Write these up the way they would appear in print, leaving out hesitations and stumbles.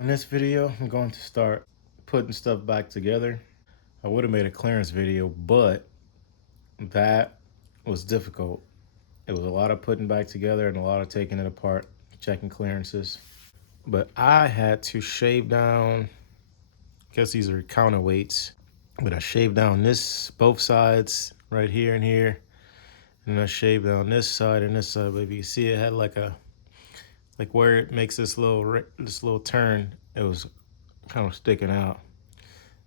In this video, I'm going to start putting stuff back together. I would have made a clearance video, but that was difficult. It was a lot of putting back together and a lot of taking it apart, checking clearances. But I had to shave down, I guess these are counterweights, but I shaved down both sides, right here and here. And I shaved down this side and this side, but if you see it had like where it makes this little turn, it was kind of sticking out.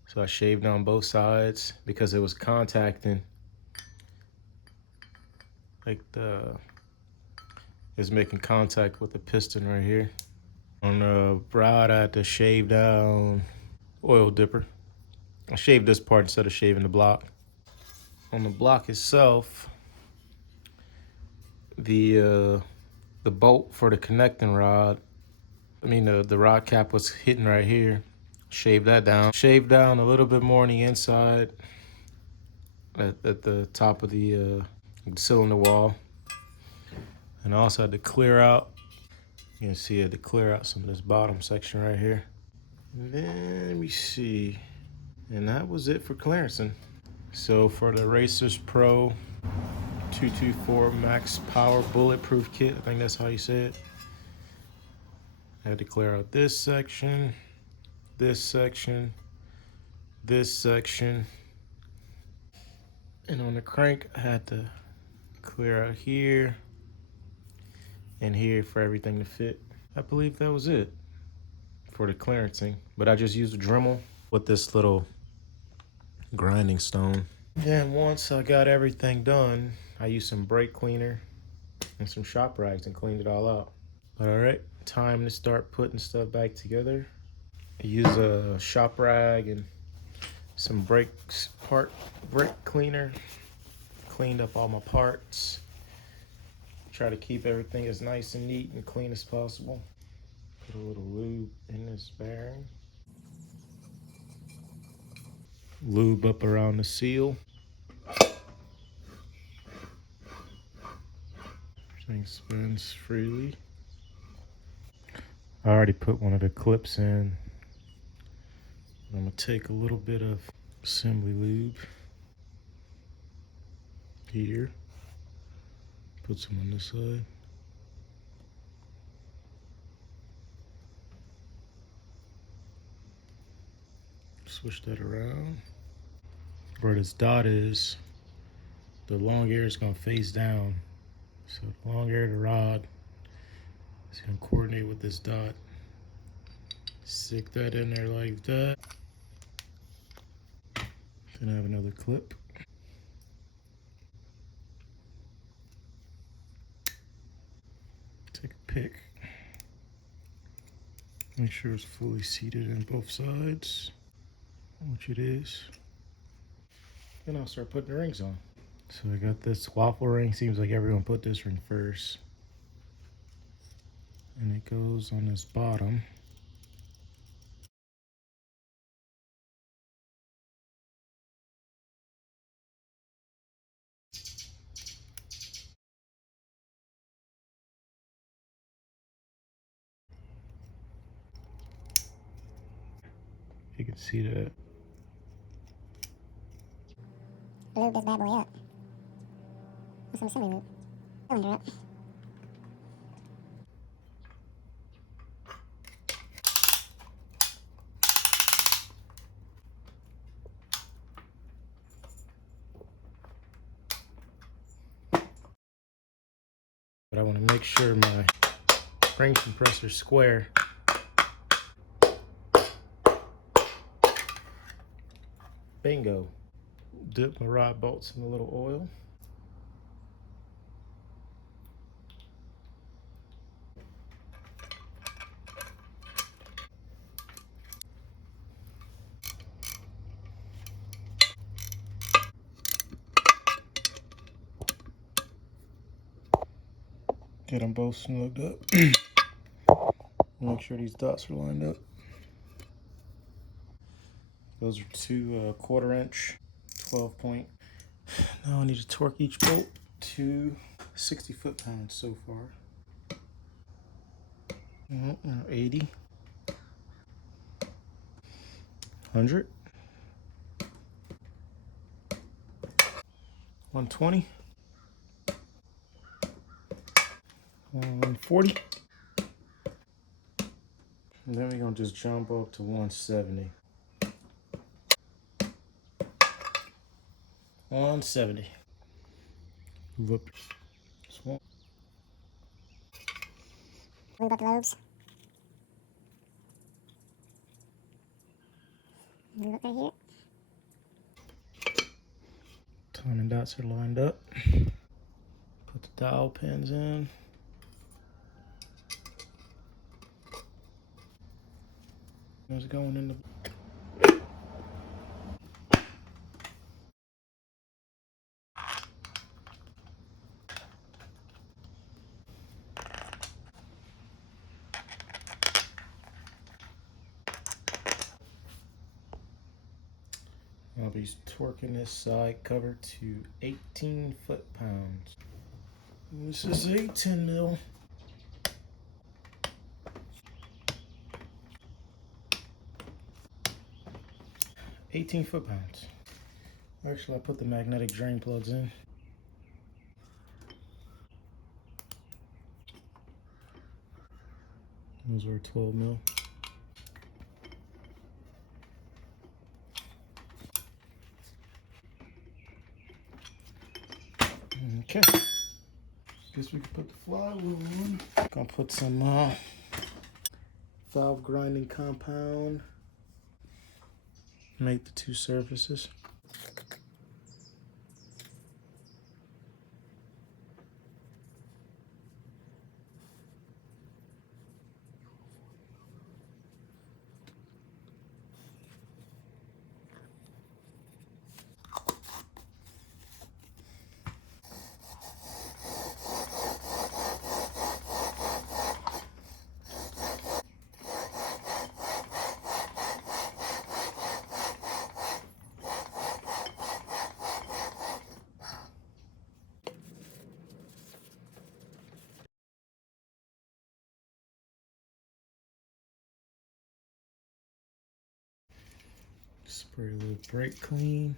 So I shaved down both sides because it was contacting, it's making contact with the piston right here. On the rod, I had to shave down oil dipper. I shaved this part instead of shaving the block. On the block itself, the bolt for the connecting rod, the rod cap was hitting right here. Shaved that down. Shaved down a little bit more on the inside at the top of the cylinder wall. And I also had to clear out, you can see I had to clear out some of this bottom section right here. And then let me see. And that was it for clearancing. So for the Racers Pro 224 Max Power Bulletproof Kit, I think that's how you say it, I had to clear out this section, this section, this section. And on the crank, I had to clear out here and here for everything to fit. I believe that was it for the clearancing, but I just used a Dremel with this little grinding stone. And once I got everything done, I used some brake cleaner and some shop rags and cleaned it all out. But all right, time to start putting stuff back together. I use a shop rag and some brake cleaner. Cleaned up all my parts. Try to keep everything as nice and neat and clean as possible. Put a little lube in this bearing. Lube up around the seal. Everything spins freely. I already put one of the clips in. I'm gonna take a little bit of assembly lube here. Put some on this side. Switch that around. Where this dot is, the long air is gonna face down. So the long air of the rod is gonna coordinate with this dot. Stick that in there like that. Then I have another clip. Take a pick. Make sure it's fully seated in both sides, which it is. Then I'll start putting the rings on. So I got this waffle ring. Seems like everyone put this ring first. And it goes on this bottom. You can see that. Lube this bad boy up with some assembly lube. Cylinder up. But I want to make sure my ring compressor is square. Bingo. Dip my rod bolts in a little oil. Get them both snugged up. Make sure these dots are lined up. Those are two 1/4 inch 12 point. Now I need to torque each bolt to 60 foot-pounds so far. 80. 100. 120. 140. And then we're gonna just jump up to 170. 170. Move up. Move up the lobes. Move up right here. Timing dots are lined up. Put the dial pins in. It's going in the. I'll be torquing this side cover to 18 foot-pounds. This is a 10 mil. $18 foot-pounds. Actually, I put the magnetic drain plugs in. Those were 12 mil. Okay. Guess we can put the flywheel on. Gonna put some valve grinding compound. Make the two surfaces. Spray a little brake clean.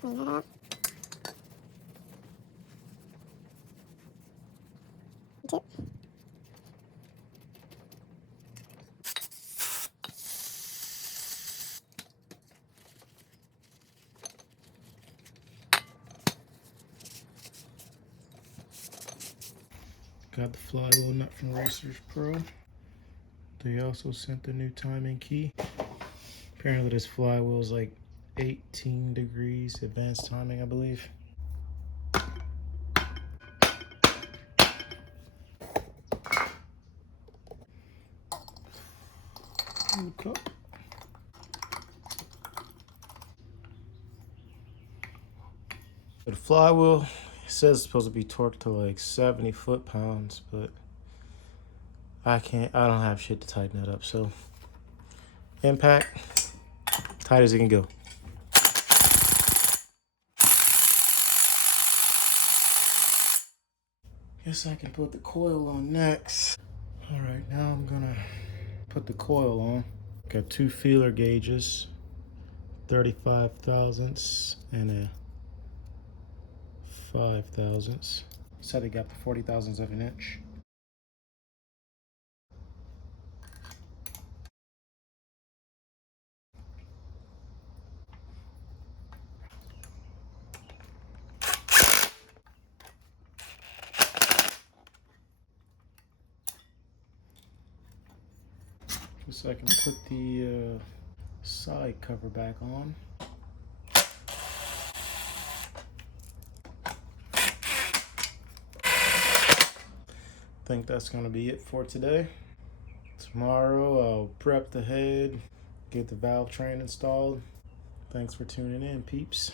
Clean that up. Tip. Got the flywheel nut from Racers Pro. They also sent the new timing key. Apparently this flywheel is like 18 degrees advanced timing, I believe. Okay. The flywheel says it's supposed to be torqued to like 70 foot-pounds, but I don't have shit to tighten it up, so impact, tight as it can go. Guess I can put the coil on next. All right, now I'm gonna put the coil on. Got two feeler gauges, 35 thousandths and a 5 thousandths. Said they got the 40 thousandths of an inch. Guess I can put the side cover back on. I think that's gonna be it for today. Tomorrow I'll prep the head, get the valve train installed. Thanks for tuning in, peeps.